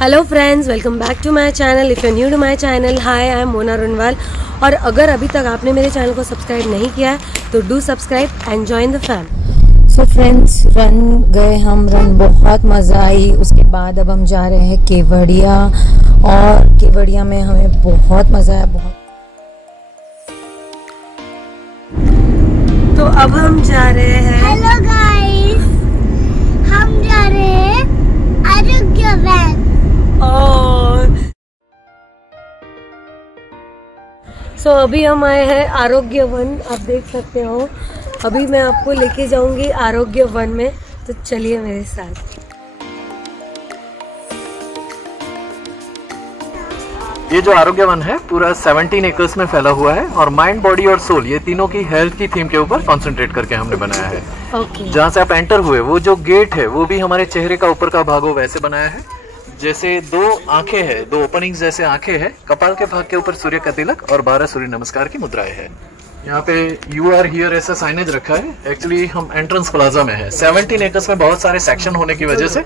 Hello friends, welcome back to my channel. If you new to my channel, hi, I am Mona Runwal. और अगर अभी तक आपने मेरे चैनल को सब्सक्राइब नहीं किया है तो do subscribe and join the fam. So friends, run गए हम, रन बहुत मज़ा आई। उसके बाद अब हम जा रहे हैं केवड़िया, और केवड़िया में हमें बहुत मज़ा आया, बहुत। तो अब हम जा रहे हैं, हेलो गाइस, हम जा रहे हैं आरोग्य वन। और अभी हम आए हैं आरोग्य वन। आप देख सकते हो, अभी मैं आपको लेके जाऊंगी आरोग्य वन में, तो चलिए मेरे साथ। ये जो आरोग्य वन है पूरा 17 एकर्स में फैला हुआ है, और माइंड, बॉडी और सोल, ये तीनों की हेल्थ की थीम के ऊपर कंसंट्रेट करके हमने बनाया है। जहाँ से आप एंटर हुए, वो जो गेट है वो भी हमारे चेहरे का ऊपर का भाग हो वैसे बनाया है। जैसे दो आंखें हैं, दो ओपनिंग्स जैसे आंखें हैं, कपाल के भाग के ऊपर सूर्य का तिलक और 12 सूर्य नमस्कार की मुद्राएं हैं। यहाँ पे यू आर हियर ऐसा साइनेज रखा है। एक्चुअली हम एंट्रेंस प्लाजा में है। 17 एकर्स में बहुत सारे सेक्शन होने की वजह से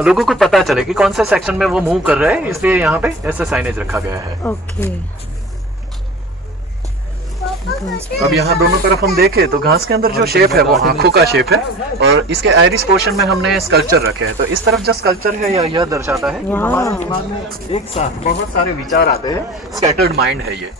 लोगों को पता चले कि कौन से सेक्शन में वो मूव कर रहे हैं, इसलिए यहाँ पे ऐसा साइनेज रखा गया है। अब यहाँ दोनों तरफ हम देखें तो घास के अंदर जो शेप है वो आंखों का शेप है, और इसके आइरिस पोर्शन में हमने स्कल्पचर रखे हैं। तो इस तरफ जो स्कल्पचर है यह दर्शाता है कि हमारे दिमाग में एक साथ बहुत सारे विचार आते हैं, स्कैटर्ड माइंड है ये।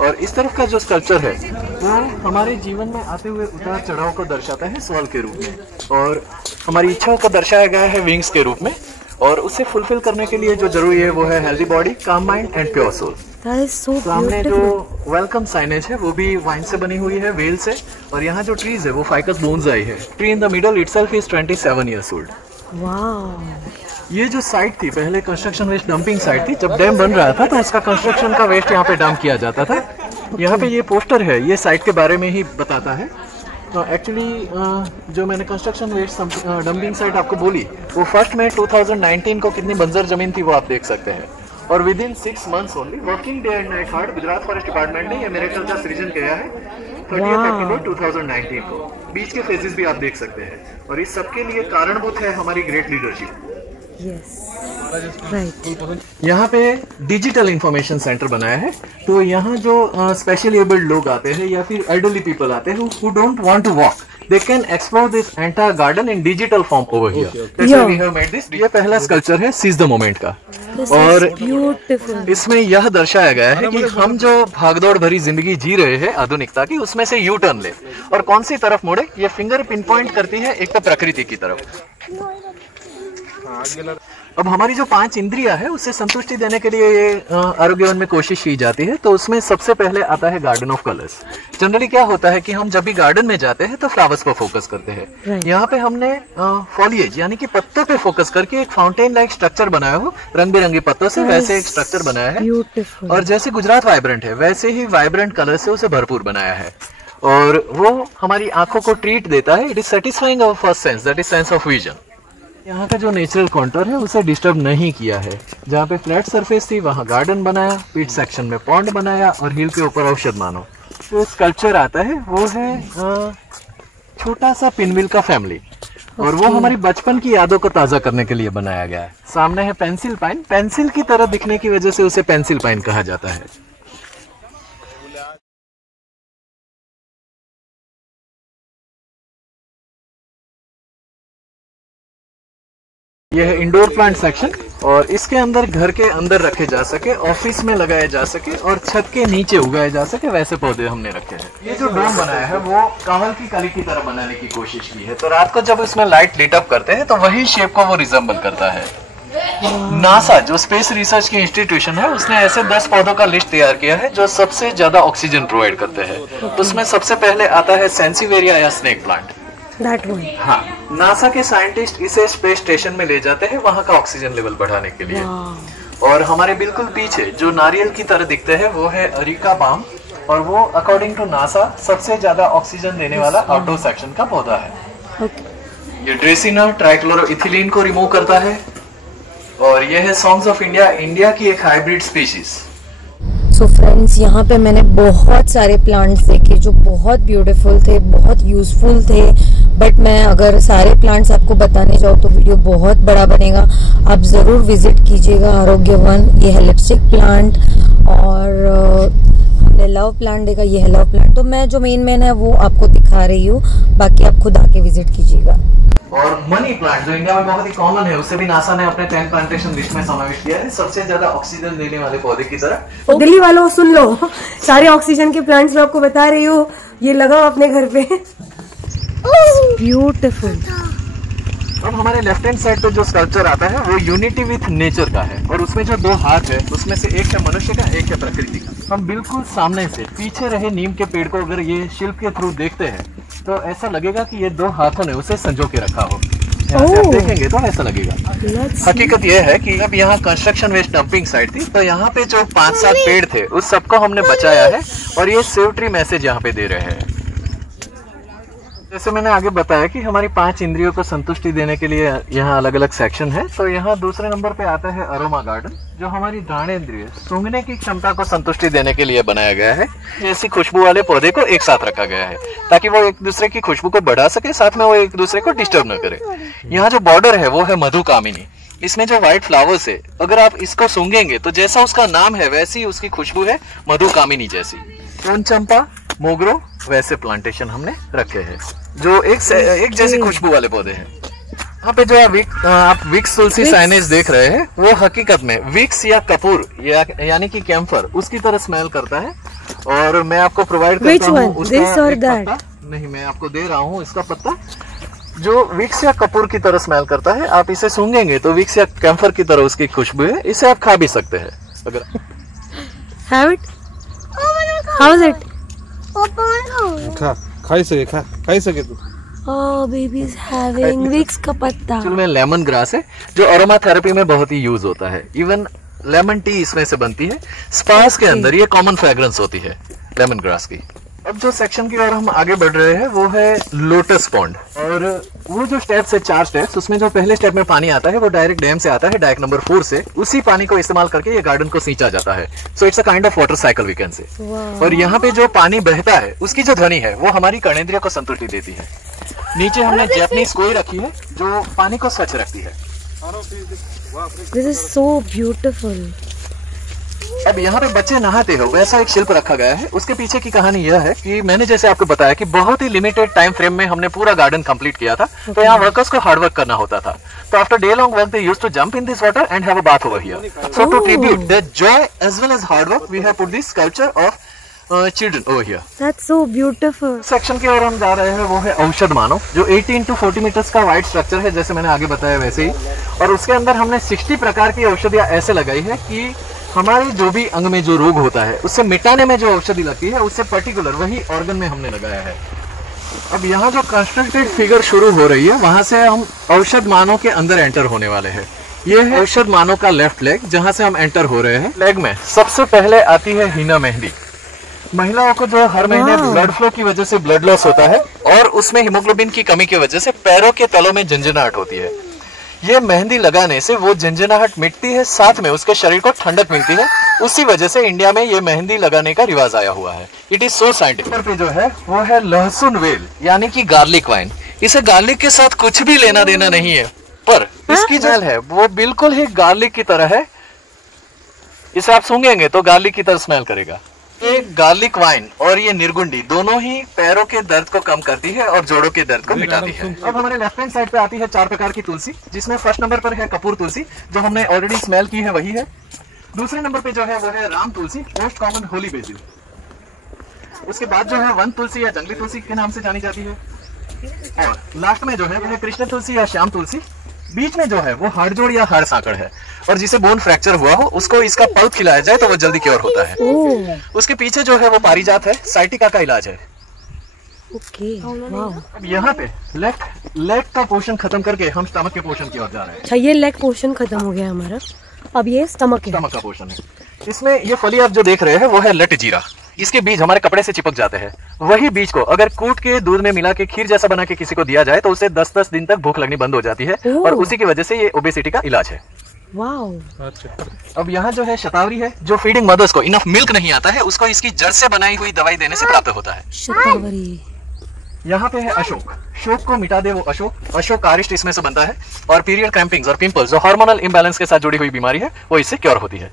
और इस तरफ का जो स्कल्पचर है वो हमारे जीवन में आते हुए उतार चढ़ाव को दर्शाता है सोल के रूप में, और हमारी इच्छाओं को दर्शाया गया है विंग्स के रूप में। और उसे फुलफिल करने के लिए जो जरूरी है वो है healthy body, calm mind and pure soul. सामने जो वेलकम साइनेज है वो भी वाइन से बनी हुई है, वेल से। और यहाँ जो ट्रीज है वो फाइकस बोनसाई है। Tree in the middle itself is 27 years old। ये जो साइट थी पहले कंस्ट्रक्शन वेस्ट डंपिंग साइट थी। जब डैम बन रहा था तो उसका कंस्ट्रक्शन का वेस्ट यहाँ पे डंप किया जाता था। यहाँ पे ये पोस्टर है, ये साइट के बारे में ही बताता है। एक्चुअली जो मैंने कंस्ट्रक्शन वेस्ट डंपिंग साइट आपको बोली, वो फर्स्ट में 2019 को कितनी बंजर जमीन थी वो आप देख सकते हैं। और with in 6 months only, working day and night hard, Gujarat forest department ने ये मिरेकल का सृजन किया है 30 अक्टूबर 2019 को। बीच के फेजेस भी आप देख सकते हैं, और इस सबके लिए कारणभूत है हमारी ग्रेट लीडरशिप। यहाँ पे डिजिटल इंफॉर्मेशन सेंटर बनाया है। तो यहाँ जो स्पेशली एबल्ड लोग आते हैं या फिर एल्डरली पीपल आते हैं who don't want to walk, they can explore this entire garden in digital form over here. That's why we have made this. ये पहला स्कल्पचर है Seize the Moment का, और इसमें यह दर्शाया गया है कि हम जो भागदौड़ भरी जिंदगी जी रहे हैं आधुनिकता की, उसमें से यू टर्न ले और कौन सी तरफ मुड़े। ये फिंगर पिन पॉइंट करती है एक तो प्रकृति की तरफ। अब हमारी जो 5 इंद्रियां है उससे संतुष्टि देने के लिए ये आरोग्य वन में कोशिश की जाती है। तो उसमें सबसे पहले आता है गार्डन ऑफ कलर्स। जनरली क्या होता है कि हम जब भी गार्डन में जाते हैं तो फ्लावर्स पर फोकस करते हैं। यहाँ पे हमने फॉलिएज यानी कि पत्तों पे फोकस करके एक फाउंटेन लाइक स्ट्रक्चर बनाया हो, रंग बिरंगे पत्तों से वैसे एक स्ट्रक्चर बनाया है। और जैसे गुजरात वाइब्रेंट है वैसे ही वाइब्रेंट कलर से उसे भरपूर बनाया है, और वो हमारी आंखों को ट्रीट देता है। It is satisfying our first sense, that is sense of vision. यहाँ का जो नेचुरल कॉन्टूर है उसे डिस्टर्ब नहीं किया है। जहाँ पे फ्लैट सरफेस थी वहाँ गार्डन बनाया, पीठ सेक्शन में पॉन्ड बनाया, और हिल के ऊपर औषध मानो। जो स्कल्पचर आता है वो है छोटा सा पिनविल का फैमिली, और वो हमारी बचपन की यादों को ताज़ा करने के लिए बनाया गया है। सामने है पेंसिल पाइन। पेंसिल की तरह दिखने की वजह से उसे पेंसिल पाइन कहा जाता है। यह है इंडोर प्लांट सेक्शन, और इसके अंदर घर के अंदर रखे जा सके, ऑफिस में लगाए जा सके, और छत के नीचे उगाए जा सके वैसे पौधे हमने रखे हैं। ये जो डोम बनाया है वो कमल की कली की तरह बनाने की कोशिश की है। तो रात को जब इसमें लाइट लिट अप करते हैं तो वही शेप को वो रिजेंबल करता है। नासा जो स्पेस रिसर्च की इंस्टीट्यूशन है उसने ऐसे 10 पौधों का लिस्ट तैयार किया है जो सबसे ज्यादा ऑक्सीजन प्रोवाइड करते हैं। उसमें सबसे पहले आता है सेंसिवेरिया या स्नेक प्लांट। हाँ, नासा के साइंटिस्ट इसे स्पेस स्टेशन में ले जाते हैं वहाँ का ऑक्सीजन लेवल बढ़ाने के लिए। और हमारे बिल्कुल पीछे जो नारियल की तरह दिखते हैं वो है अरिका पाम, और वो अकॉर्डिंग टू नासा सबसे ज्यादा ऑक्सीजन देने वाला आउटडोर सेक्शन का पौधा है। ये ड्रेसिना ट्राइक्लोरोइथिलीन को रिमूव करता है, और यह है सॉन्ग्स ऑफ इंडिया, इंडिया की एक हाइब्रिड स्पीशीज। सो फ्रेंड्स, यहाँ पे मैंने बहुत सारे प्लांट्स देखे जो बहुत ब्यूटीफुल थे, बहुत यूज़फुल थे। बट मैं अगर सारे प्लांट्स आपको बताने जाऊँ तो वीडियो बहुत बड़ा बनेगा। आप ज़रूर विजिट कीजिएगा आरोग्य वन। ये है लिपस्टिक प्लांट, और हमने लव प्लांट देखा, ये है लव प्लांट। तो मैं जो मेन है वो आपको दिखा रही हूँ, बाकी आप खुद आके विजिट कीजिएगा। और मनी प्लांट जो इंडिया में बहुत ही कॉमन है, उसे भी नासा ने अपने 10 प्लांटेशन लिस्ट में समावेश किया है सबसे ज्यादा ऑक्सीजन देने वाले पौधे की तरह। दिल्ली वालों सुन लो, सारे ऑक्सीजन के प्लांट्स मैं आपको बता रही हूँ, ये लगाओ अपने घर पे। ब्यूटीफुल। अब हमारे लेफ्ट हैंड साइड पे जो स्कल्पचर आता है वो यूनिटी विथ नेचर का है, और उसमें जो 2 हाथ है उसमें से एक है मनुष्य का, एक है प्रकृति का। हम बिल्कुल सामने से पीछे रहे नीम के पेड़ को अगर ये शिल्प के थ्रू देखते हैं तो ऐसा लगेगा कि ये 2 हाथों ने उसे संजो के रखा हो। यहाँ से आप देखेंगे तो ऐसा लगेगा। हकीकत यह है कि अब यहाँ कंस्ट्रक्शन वेस्ट डंपिंग साइट थी, तो यहाँ पे जो 5-7 पेड़ थे उस सबको हमने बचाया है, और ये सेव ट्री मैसेज यहाँ पे दे रहे हैं। जैसे मैंने आगे बताया कि हमारी 5 इंद्रियों को संतुष्टि देने के लिए यहाँ अलग अलग सेक्शन है। तो यहाँ दूसरे नंबर पे आता है अरोमा गार्डन, जो हमारी घ्राणेंद्रिय सूंघने की क्षमता को संतुष्टि देने के लिए बनाया गया है। ऐसी खुशबू वाले पौधे को एक साथ रखा गया है ताकि वो एक दूसरे की खुशबू को बढ़ा सके, साथ में वो एक दूसरे को डिस्टर्ब न करे। यहाँ जो बॉर्डर है वो है मधुकामिनी। इसमें जो व्हाइट फ्लावर्स है, अगर आप इसको सूंघेंगे तो जैसा उसका नाम है वैसी उसकी खुशबू है, मधुकामिनी जैसी। सोन चंपा, मोगरो, वैसे प्लांटेशन हमने रखे हैं जो एक जैसी खुशबू वाले पौधे हैं। यहाँ पे जो आप विक्स तुलसी साइनेज देख रहे हैं वो हकीकत में विक्स या कपूर यानी कि कैम्फर उसकी तरह स्मेल करता है, और मैं आपको प्रोवाइड करता हूँ उसका एक पत्ता। नहीं, मैं आपको दे रहा हूँ इसका पत्ता जो विक्स या कपूर की तरह स्मेल करता है। आप इसे सूंघेंगे तो विक्स या कैम्फर की तरह उसकी खुशबू है। इसे आप खा भी सकते हैं अगर Have it? How is it? खाई सके तू। Oh, baby is having Vicks का पत्ता। एक्चुअल में लेमन ग्रास है जो अरोमा थेरेपी में बहुत ही यूज होता है। इवन लेमन टी इसमें से बनती है। स्पास के अंदर ये कॉमन फ्रेग्रेंस होती है लेमन ग्रास की। अब जो सेक्शन की ओर हम आगे बढ़ रहे हैं वो है लोटस पॉन्ड, और वो जो स्टेप्स है 4 स्टेप्स, उसमें जो पहले स्टेप में पानी आता है वो डायरेक्ट डैम से आता है, डायरेक्ट नंबर 4 से। उसी पानी को इस्तेमाल करके ये गार्डन को सींचा जाता है। So it's a kind of water cycle we can say. और यहाँ पे जो पानी बहता है उसकी जो ध्वनि है वो हमारी कर्णेंद्रिय को संतुष्टि देती है। नीचे हमने जैपनीज कोई रखी है जो पानी को स्वच्छ रखती है। This is so beautiful. अब यहाँ पे बच्चे नहाते हो वैसा एक शिल्प रखा गया है। उसके पीछे की कहानी यह है कि मैंने जैसे आपको बताया कि बहुत ही लिमिटेड टाइम फ्रेम में हमने पूरा गार्डन कंप्लीट किया था, तो यहाँ वर्कर्स को हार्ड वर्क करना होता था। तो after day long work they used to jump in this water and have a bath over here. So to tribute that joy as well as hard work we have put this sculpture of children over here. That's so beautiful. Section की ओर हम जा रहे हैं वो है औषध मानव, जो 18 to 40 मीटर्स का वाइड स्ट्रक्चर है जैसे मैंने आगे बताया वैसे ही। और उसके अंदर हमने 60 प्रकार की औषधियाँ ऐसे लगाई है कि हमारे जो भी अंग में जो रोग होता है उससे मिटाने में जो औषधि लगती है उससे पर्टिकुलर वही ऑर्गन में हमने लगाया है। अब यहाँ जो कंस्ट्रक्टेड फिगर शुरू हो रही है वहां से हम औषध मानव के अंदर एंटर होने वाले हैं। ये है औषध मानव का लेफ्ट लेग जहाँ से हम एंटर हो रहे हैं। लेग में सबसे पहले आती है हीना मेहंदी। महिलाओं को जो हर महीने ब्लड फ्लो की वजह से ब्लड लॉस होता है और उसमें हीमोग्लोबिन की कमी की वजह से पैरों के तलों में झंझनाहट होती है। ये मेहंदी लगाने से वो झंझनाहट मिटती है, साथ में उसके शरीर को ठंडक मिलती है। उसी वजह से इंडिया में ये मेहंदी लगाने का रिवाज आया हुआ है। It is so scientific. पे जो है वो है लहसुन वेल यानी कि गार्लिक वाइन। इसे गार्लिक के साथ कुछ भी लेना देना नहीं है, पर इसकी जल है वो बिल्कुल ही गार्लिक की तरह है। इसे आप सूंघेंगे तो गार्लिक की तरह स्मेल करेगा। ये गार्लिक वाइन और ये निर्गुंडी दोनों ही पैरों के दर्द को कम करती है और जोड़ों के दर्द को मिटाती है। अब हमारे लेफ्ट हैंड साइड पे आती है 4 प्रकार की तुलसी, जिसमें फर्स्ट नंबर पर है कपूर तुलसी जो हमने ऑलरेडी स्मेल की है वही है। दूसरे नंबर पे जो है वो है राम तुलसी, मोस्ट कॉमन होली बेसिल। उसके बाद जो है वन तुलसी या जंगली तुलसी के नाम से जानी जाती है। और लास्ट में जो है वो है कृष्ण तुलसी या श्याम तुलसी। बीच में जो है वो हाड़जोड़ या हाड़ सांकड़ है, और जिसे बोन फ्रैक्चर हुआ हो उसको इसका पल्प खिलाया जाए तो वो जल्दी क्योर होता है। उसके पीछे जो है वो पारिजात है, साइटिका का इलाज है। अब यहाँ पे लेफ्ट लेग का पोर्शन खत्म करके हम स्टमक के पोर्शन की ओर जा रहे हैं। अच्छा, ये लेग पोर्शन खत्म हो गया हमारा, अब ये स्टमक का पोर्शन है। इसमें ये फली आप जो देख रहे हैं वो है लट जीरा। इसके बीज हमारे कपड़े से चिपक जाते हैं। वही बीज को अगर कूट के दूध में मिला के खीर जैसा बना के किसी को दिया जाए तो उसे 10-10 दिन तक भूख लगनी बंद हो जाती है, और उसी की वजह से ये ओबेसिटी का इलाज है। वाह। अच्छा, अब यहाँ जो है शतावरी है, जो फीडिंग मदर्स को इनफ मिल्क नहीं आता है, उसको इसकी जड़ से बनाई हुई दवाई देने से प्राप्त होता है। शतावरी। यहाँ पे है अशोक, शोक को मिटा दे वो अशोक, अशोक कारिष्ट इसमें से बनता है। और पीरियड क्रैम्पिंग्स और पिंपल्स, जो हार्मोनल इम्बैलेंस के साथ जुड़ी हुई बीमारी है, वो इससे क्योर होती है।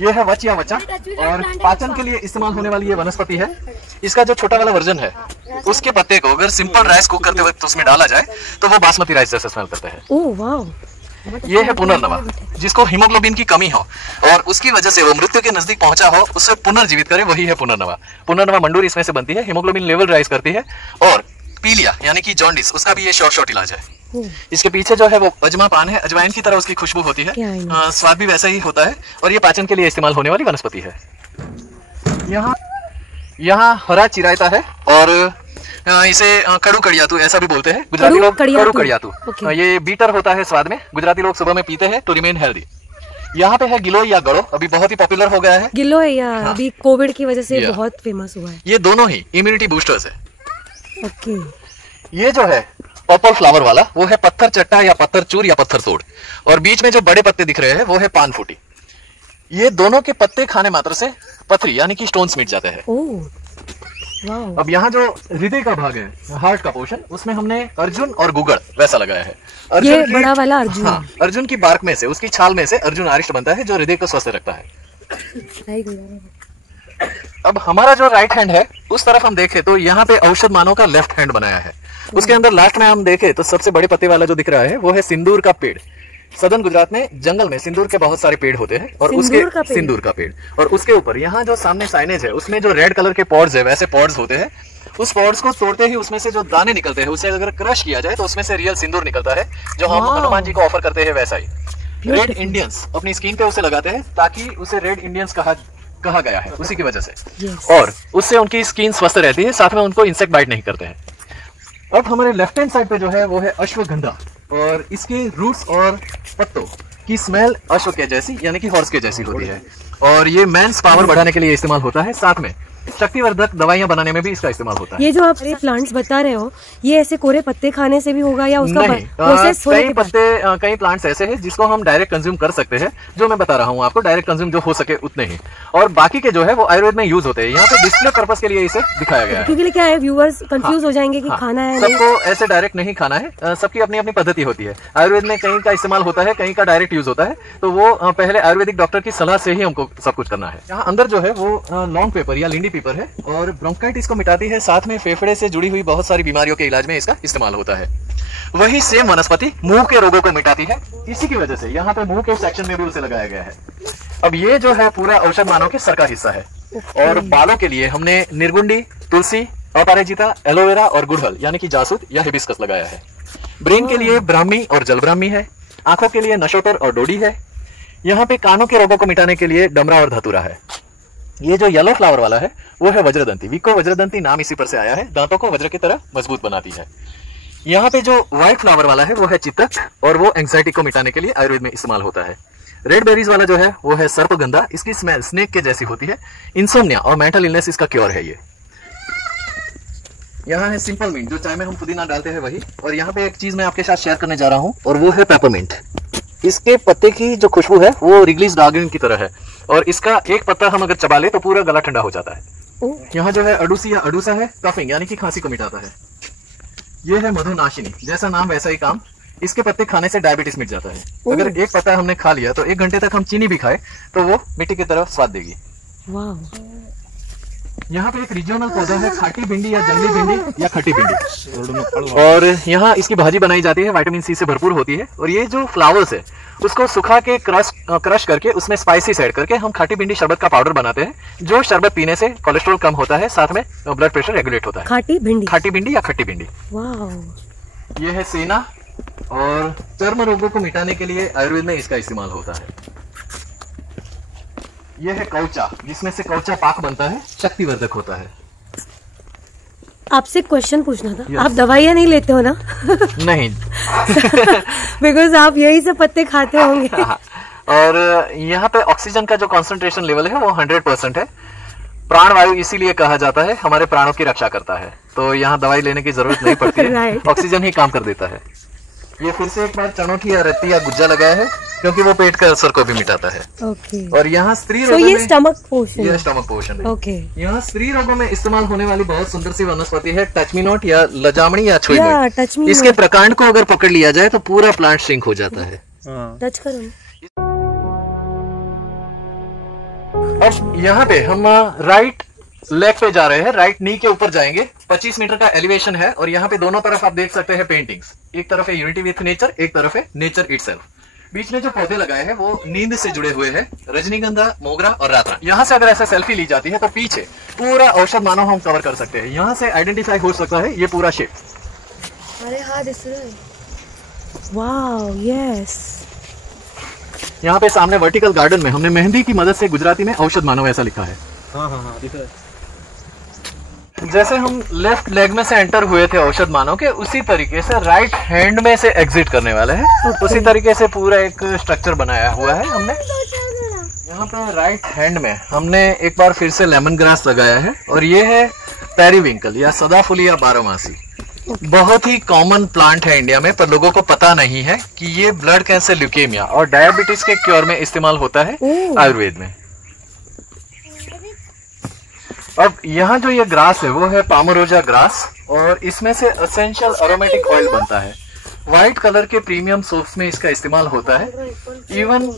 ये है वच या वचा, और पाचन के लिए इस्तेमाल होने वाली ये वनस्पति है। इसका जो छोटा वाला वर्जन है, उसके पत्ते को अगर सिंपल राइस कुक करते वक्त उसमें डाला जाए तो वो बासमती राइस जैसा स्मेल करता है। ओह वाह। ये है पुनर्नवा, जिसको हीमोग्लोबिन की कमी हो और उसकी वजह से वो मृत्यु के नजदीक पहुंचा हो, उससे पुनर्जीवित करे, वही है पुनर्नवा। पुनर्नवा मंडूर इसमें से बनती है, हीमोग्लोबिन लेवल राइज करती है। और पीलिया यानी कि जॉन्डिस, उसका भी ये शॉर्ट इलाज है। इसके पीछे जो है वो अजमा पान है, अजवाइन की तरह उसकी खुशबू होती है, स्वाद भी वैसा ही होता है, और ये पाचन के लिए इस्तेमाल होने वाली वनस्पति है। यहाँ हरा चिरायता है, और इसे कड़ू कड़ियातू ऐसा भी बोलते हैं गुजराती लोग। कड़ू कड़ियातू, ये बीटर होता है स्वाद में, गुजराती लोग सुबह में पीते हैं टू रिमेन हेल्दी। यहाँ पे है गिलोय या गड़ो, अभी बहुत ही पॉपुलर हो गया है। गिलोय या अभी कोविड की वजह से बहुत फेमस हुआ है। ये दोनों ही इम्यूनिटी बूस्टर्स है। ओके। ये जो है पर्पल फ्लावर वाला, वो है पत्थर चट्टा या पत्थर चूर या पत्थर तोड़, और बीच में जो बड़े पत्ते दिख रहे हैं वो है पान फूटी। ये दोनों के पत्ते खाने मात्र से पथरी यानी कि स्टोन्स मिट जाते हैं। वाह। अब यहाँ जो हृदय का भाग है, हार्ट का पोर्शन, उसमें हमने अर्जुन और गुगड़ वैसा लगाया है। ये बड़ा वाला अर्जुन। हाँ, अर्जुन की बार्क में से, उसकी छाल में से अर्जुन आरिष्ट बनता है, जो हृदय को स्वस्थ रखता है। अब हमारा जो राइट हैंड है, उस तरफ हम देखें तो यहाँ पे औषध मानव का लेफ्ट हैंड बनाया है। उसके अंदर लास्ट में हम देखें तो सबसे बड़े पत्ते वाला जो दिख रहा है वो है सिंदूर का पेड़। सदर्न गुजरात में जंगल में सिंदूर के बहुत सारे पेड़ होते हैं, और उसके सिंदूर का पेड़, और उसके ऊपर यहाँ जो सामने साइनेज है, उसमें जो रेड कलर के पॉड्स है, वैसे पॉड्स होते हैं। उस पॉड्स को तोड़ते ही उसमें से जो दाने निकलते हैं, उसे अगर क्रश किया जाए तो उसमें से रियल सिंदूर निकलता है, जो हम हनुमान जी को ऑफर करते हैं वैसा ही। रेड इंडियंस अपनी स्किन पे उसे लगाते हैं, ताकि उसे रेड इंडियंस कहा गया है उसी की वजह से, और उससे उनकी स्किन स्वस्थ रहती है, साथ में उनको इंसेक्ट बाइट नहीं करते हैं। अब हमारे लेफ्ट हैंड साइड पे जो है वो है अश्वगंधा, और इसके रूट्स और पत्तों की स्मेल अश्व के जैसी यानी कि हॉर्स के जैसी होती है, और ये मेंस पावर बढ़ाने के लिए इस्तेमाल होता है, साथ में शक्तिवर्धक दवाइयां बनाने में भी इसका इस्तेमाल होता है। ये जो आप प्लांट्स बता रहे हो, ये ऐसे कोरे पत्ते खाने से भी होगा या उसका प्रोसेस? कई प्लांट्स ऐसे हैं जिसको हम डायरेक्ट कंज्यूम कर सकते हैं, जो मैं बता रहा हूँ आपको, डायरेक्ट कंज्यूम जो हो सके उतने ही, और बाकी के जो है वो आयुर्वेद में यूज होते हैं। यहाँ पे डिस्प्ले पर्पस के लिए इसे दिखाया गया है, क्योंकि क्या है, व्यूअर्स कंफ्यूज हो जाएंगे कि खाना है। सबको ऐसे डायरेक्ट नहीं खाना है, सबकी अपनी अपनी पद्धति होती है। आयुर्वेद में कहीं का इस्तेमाल होता है, कहीं का डायरेक्ट यूज होता है, तो वो पहले आयुर्वेदिक डॉक्टर की सलाह से ही हमको सब कुछ करना है। यहाँ अंदर जो है वो लॉन्ग पेपर या लिंडी पेपर है, और ब्रोंकाइटिस को मिटाती है, साथ में फेफड़े से जुड़ी हुई बहुत सारी बीमारियों के इलाज में इसका इस्तेमाल होता है। वही सेम वनस्पति मुंह के रोगों को मिटाती है, इसी की वजह से यहाँ पे मुंह के सेक्शन में भी उसे लगाया गया है। अब ये जो है पूरा औषध मानव के सर का हिस्सा है, और बालों के लिए हमने निर्गुंडी, तुलसी, अपराजिता, एलोवेरा और गुड़हल यानी कि जासूद या हिबिस्कस लगाया है। ब्रेन के लिए ब्राह्मी और जल ब्राह्मी है, आंखों के लिए नशोटर और डोडी है। यहाँ पे कानों के रोगों को मिटाने के लिए डमरा और धतूरा है। ये जो येलो फ्लावर वाला है वो है वज्रदंती, विको वज्रदंती नाम इसी पर से आया है, दांतों को वज्र की तरह मजबूत बनाती है। यहाँ पे जो व्हाइट फ्लावर वाला है वो है चित्तक, और वो एंग्जाइटी को मिटाने के लिए आयुर्वेद में इस्तेमाल होता है। रेड बेरीज वाला जो है वो है सर्पगंधा, इसकी स्मेल स्नेक के जैसी होती है, इंसोम्निया और मेंटल इलनेस इसका क्योर है। ये यहाँ है सिंपल मिंट, जो चाय में हम पुदीना डालते हैं वही, और यहाँ पे एक चीज मैं आपके साथ शेयर करने जा रहा हूँ, और वो है पेपरमिंट। इसके पत्ते की जो खुशबू है वो रिग्लिस डार्गन की तरह है, और इसका एक पत्ता हम अगर चबा ले तो पूरा गला ठंडा हो जाता है। यहाँ जो है अडूसी या अडूसा है, कफिंग यानी कि खांसी को मिटाता है। ये है मधुनाशिनी, जैसा नाम वैसा ही काम, इसके पत्ते खाने से डायबिटीज मिट जाता है। अगर एक पत्ता हमने खा लिया तो 1 घंटे तक हम चीनी भी खाए तो वो मिट्टी की तरह स्वाद देगी। यहाँ पे एक रीजनल पौधा है, खाटी भिंडी या जंगली भिंडी या खट्टी भिंडी, और यहाँ इसकी भाजी बनाई जाती है, विटामिन सी से भरपूर होती है। और ये जो फ्लावर्स है उसको सुखा के क्रश करके उसमें स्पाइसीज ऐड करके हम खाटी भिंडी शरबत का पाउडर बनाते हैं, जो शरबत पीने से कोलेस्ट्रॉल कम होता है, साथ में ब्लड प्रेशर रेगुलेट होता है। खाटी भिंडी या खट्टी भिंडी। ये है सेना, और चर्म रोगों को मिटाने के लिए आयुर्वेद में इसका इस्तेमाल होता है। यह है कौचा, जिसमें से कौचा पाक बनता है, शक्तिवर्धक होता है। आपसे क्वेश्चन पूछना था, आप दवाइयाँ नहीं लेते हो ना? नहीं। बिकॉज आप यही से पत्ते खाते होंगे। और यहाँ पे ऑक्सीजन का जो कॉन्सेंट्रेशन लेवल है वो 100% है। प्राणवायु इसीलिए कहा जाता है, हमारे प्राणों की रक्षा करता है, तो यहाँ दवाई लेने की जरूरत नहीं पड़ती है। ऑक्सीजन ही काम कर देता है। ये फिर से एक बार चनौठी या रत्ती या गुज्जा लगाया है, क्योंकि वो पेट का अल्सर को भी मिटाता है। ओके। और यहाँ स्त्री तो रोगों ये में स्टमक पोर्शन, ये स्टमक पोर्शन है। ओके। यहाँ स्त्री रोगों में इस्तेमाल होने वाली बहुत सुंदर सी वनस्पति है टच मी नॉट या लजामणी या छुई या टच मी। इसके प्रकांड को अगर पकड़ लिया जाए तो पूरा प्लांट श्रिंक हो जाता है। टच करो। अब यहाँ पे हम राइट लेग पे जा रहे हैं, राइट नी के ऊपर जाएंगे। 25 मीटर का एलिवेशन है और यहाँ पे दोनों तरफ आप देख सकते हैं पेंटिंग्स। एक तरफ है यूनिटी विथ नेचर, एक तरफ है नेचर इटसेल्फ। बीच में जो पौधे लगाए हैं वो नींद से जुड़े हुए हैं, रजनीगंधा, मोगरा और रातरा। यहाँ से अगर ऐसा सेल्फी ली जाती है तो पीछे पूरा औषध मानव हम कवर कर सकते हैं। यहाँ से आइडेंटिफाई हो सकता है ये पूरा शेप। अरे हाँ दिस वाओ यस। यहाँ पे सामने वर्टिकल गार्डन में हमने मेहंदी की मदद से गुजराती में औषध मानव ऐसा लिखा है। हाँ दिख रहा है। जैसे हम लेफ्ट लेग में से एंटर हुए थे औषध मानव के, उसी तरीके से राइट हैंड में से एग्जिट करने वाले हैं। उसी तरीके से पूरा एक स्ट्रक्चर बनाया हुआ है हमने। यहाँ पे राइट हैंड में हमने एक बार फिर से लेमन ग्रास लगाया है और ये है पेरीविंकल या सदाफुली या बारहमासी। बहुत ही कॉमन प्लांट है इंडिया में, पर लोगों को पता नहीं है कि ये ब्लड कैंसर, ल्यूकेमिया और डायबिटीज के क्योर में इस्तेमाल होता है आयुर्वेद में। अब यहाँ जो ये ग्रास है वो है पामरोजा ग्रास और इसमें से एसेंशियल एरोमेटिक ऑयल बनता है। व्हाइट कलर के प्रीमियम सोप्स में इसका इस्तेमाल होता है। इवन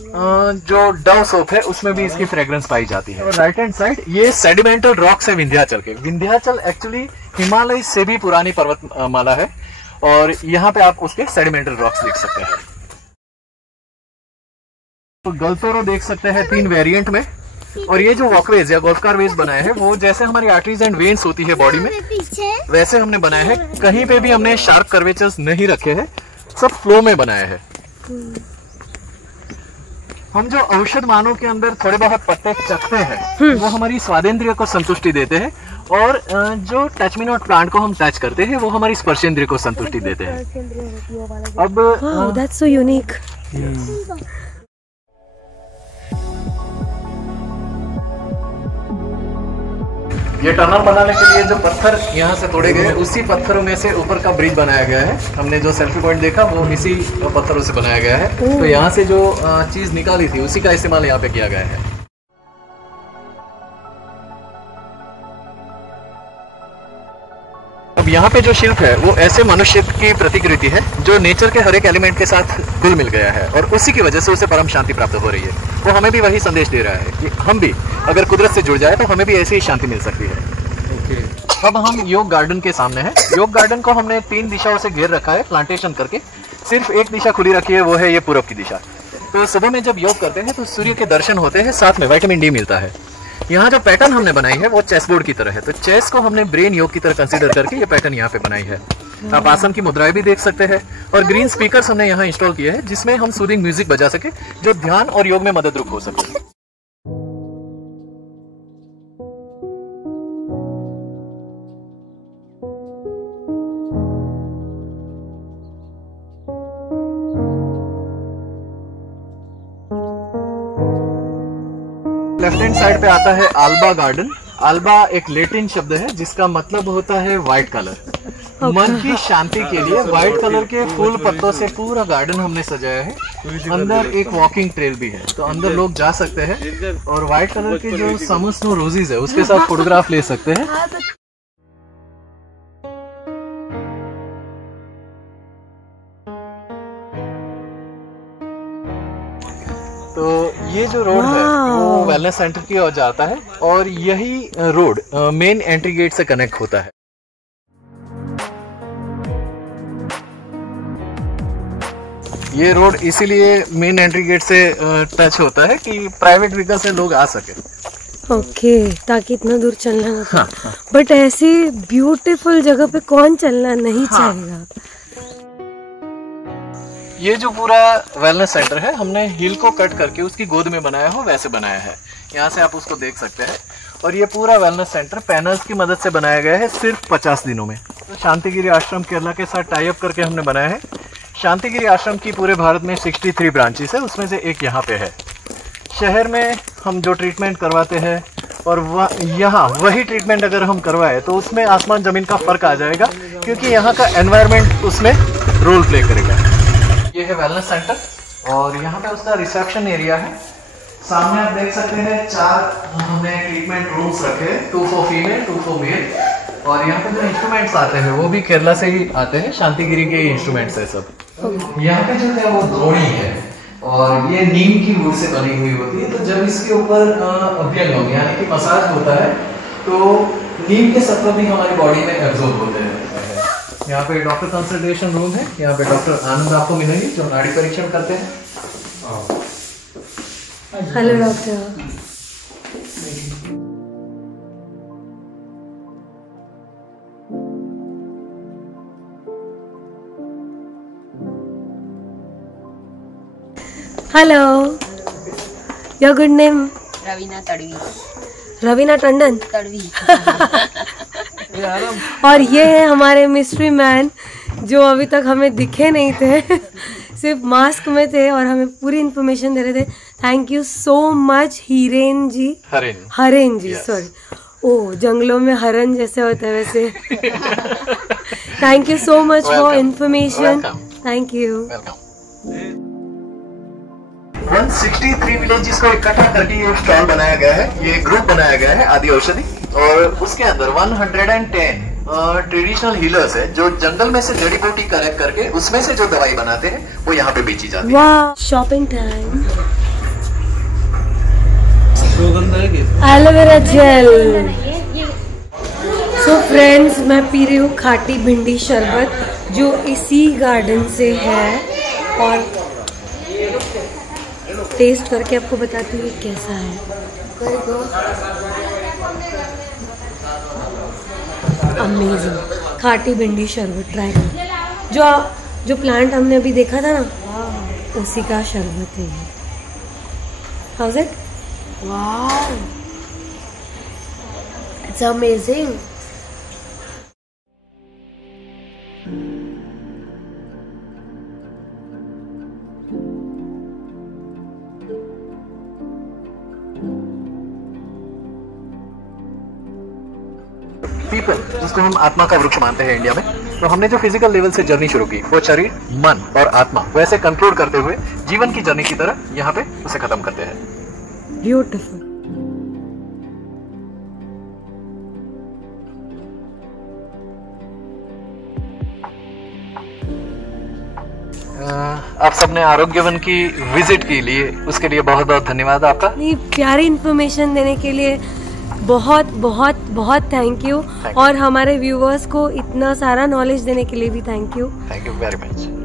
जो डव सोप है उसमें भी इसकी फ्रेग्रेंस पाई जाती है। और राइट हैंड साइड ये सेडिमेंटल रॉक्स है विंध्याचल के। विंध्याचल एक्चुअली हिमालय से भी पुरानी पर्वतमाला है और यहाँ पे आप उसके सेडिमेंटल रॉक्स देख सकते हैं। तो गल्फोरो देख सकते हैं 3 वेरिएंट में। और ये जो वॉकवेज या गोल्फकार वेज बनाए हैं वो जैसे हमारी आर्टरीज एंड वेन्स होती है बॉडी में, वैसे हमने बनाया है। कहीं पे भी हमने शार्प कर्वेचर्स नहीं रखे हैं, सब फ्लो में बनाया है। हम जो औषध मानव के अंदर थोड़े बहुत पत्ते चखते हैं वो हमारी स्वादेंद्रिय को संतुष्टि देते हैं और जो टच मी नॉट प्लांट को हम टच करते हैं वो हमारी स्पर्शेंद्रिय को संतुष्टि देते हैं। अब दैट्स सो यूनिक। ये टनल बनाने के लिए जो पत्थर यहाँ से तोड़े गए उसी पत्थरों में से ऊपर का ब्रिज बनाया गया है। हमने जो सेल्फी पॉइंट देखा वो इसी पत्थरों से बनाया गया है। तो यहाँ से जो चीज निकाली थी उसी का इस्तेमाल यहाँ पे किया गया है। अब यहाँ पे जो शिल्प है वो ऐसे मनुष्य की प्रतिकृति है जो नेचर के हर एक एलिमेंट के साथ घुल मिल गया है और उसी की वजह से उसे परम शांति प्राप्त हो रही है। वो हमें भी वही संदेश दे रहा है कि हम भी अगर कुदरत से जुड़ जाए तो हमें भी ऐसी ही शांति मिल सकती है। अब हम योग गार्डन के सामने हैं। योग गार्डन को हमने 3 दिशाओं से घेर रखा है प्लांटेशन करके। सिर्फ एक दिशा खुली रखी है, वो है ये पूरब की दिशा। तो सुबह में जब योग करते हैं तो सूर्य के दर्शन होते हैं, साथ में विटामिन डी मिलता है। यहाँ जो पैटर्न हमने बनाई है वो चेस बोर्ड की तरह है। तो चेस को हमने ब्रेन योग की तरह कंसीडर करके ये पैटर्न यहाँ पे बनाई है। आप आसन की मुद्राएं भी देख सकते हैं और ग्रीन स्पीकर्स हमने यहाँ इंस्टॉल किए हैं जिसमें हम सूदिंग म्यूजिक बजा सके जो ध्यान और योग में मददरूप हो सके। लेफ्ट हैंड साइड पे आता है आल्बा गार्डन। आल्बा एक लैटिन शब्द है जिसका मतलब होता है व्हाइट कलर। मन की शांति के लिए व्हाइट कलर के फूल पत्तों से पूरा गार्डन हमने सजाया है। अंदर एक वॉकिंग ट्रेल भी है तो अंदर लोग जा सकते हैं और व्हाइट कलर के जो समस्नो रोजेज है उसके साथ फोटोग्राफ ले सकते हैं। तो ये जो रोड है वो वेलनेस सेंटर की ओर जाता है और यही रोड मेन एंट्री गेट से कनेक्ट होता है। ये रोड इसीलिए मेन एंट्री गेट से टच होता है कि प्राइवेट व्हीकल से लोग आ सके। ओके, ताकि इतना दूर चलना ना पड़े। हाँ। बट ऐसी ब्यूटीफुल जगह पे कौन चलना नहीं चाहेगा। ये जो पूरा वेलनेस सेंटर है हमने हिल को कट करके उसकी गोद में बनाया हो वैसे बनाया है। यहाँ से आप उसको देख सकते हैं। और ये पूरा वेलनेस सेंटर पैनल्स की मदद से बनाया गया है सिर्फ 50 दिनों में। तो शांतिगिरी आश्रम केरला के साथ टाई अप करके हमने बनाया है। शांतिगिरी आश्रम की पूरे भारत में 63 ब्रांचेस है, उसमें से एक यहाँ पे है। शहर में हम जो ट्रीटमेंट करवाते हैं और यहाँ वही ट्रीटमेंट अगर हम करवाए तो उसमें आसमान जमीन का फर्क आ जाएगा, क्योंकि यहाँ का एनवायरनमेंट उसमें रोल प्ले करेगा। ये है वेलनेस सेंटर और यहाँ पे उसका रिसेप्शन एरिया है। सामने आप देख सकते हैं 4 हमने ट्रीटमेंट रूम्स रखे, 2 फॉर फीमेल 2 फॉर मेल। और यहाँ पे जो इंस्ट्रूमेंट्स आते हैं वो भी केरला से ही आते हैं, शांतिगिरी के इंस्ट्रूमेंट्स है सब। यहाँ पे जो है वो द्रोणी है और ये नीम की वुड से बनी हुई होती है। तो जब इसके ऊपर अभ्यंगम यानी कि मसाज होता है तो नीम के सत्व भी हमारी बॉडी में एब्जॉर्ब होते हैं। यहाँ पे डॉक्टर कंसल्टेशन रूम है, यहाँ पे डॉक्टर आनंद आपको मिलेंगे जो नाड़ी परीक्षण करते हैं। Hello doctor. Hello, your good name? Raveena Tadvi. Raveena Tandon Tadvi. और ये है हमारे मिस्ट्री मैन जो अभी तक हमें दिखे नहीं थे, सिर्फ मास्क में थे और हमें पूरी इन्फॉर्मेशन दे रहे थे। Thank you so much Hiren ji. Haren ji, sorry. ओ, जंगलों में हरन जैसे होता है वैसे। Thank you so much for information. Thank you. 163 villages को इकट्ठा करके ये स्टॉल बनाया गया है, ये ग्रुप बनाया गया है आदि औषधि। और उसके अंदर 110 ट्रेडिशनल हीलर्स है जो जंगल में से जड़ी बूटी कलेक्ट करके उसमें से जो दवाई बनाते हैं वो यहाँ पे बेची जाती है। वाह, shopping time. Aloe vera gel. So friends, मैं पी रही हूँ खाटी भिंडी शरबत जो इसी गार्डन से है और टेस्ट करके आपको बताती हूँ कैसा है। अमेजिंग खाटी भिंडी शरबत ट्राई करो। जो प्लांट हमने अभी देखा था ना, उसी का शरबत है ये। How is it? Wow, it's amazing. People, जिसको हम आत्मा का वृक्ष मानते हैं इंडिया में, तो हमने जो फिजिकल लेवल से जर्नी शुरू की वो शरीर, मन और आत्मा वैसे कंक्लूड करते हुए जीवन की जर्नी की तरह यहाँ पे उसे खत्म करते हैं। ब्यूटीफुल। आप सबने आरोग्यवन की विजिट के लिए उसके लिए बहुत बहुत धन्यवाद आपका। इतनी प्यारी इन्फॉर्मेशन देने के लिए बहुत बहुत बहुत थैंक यू। और हमारे व्यूवर्स को इतना सारा नॉलेज देने के लिए भी thank you. Thank you very much.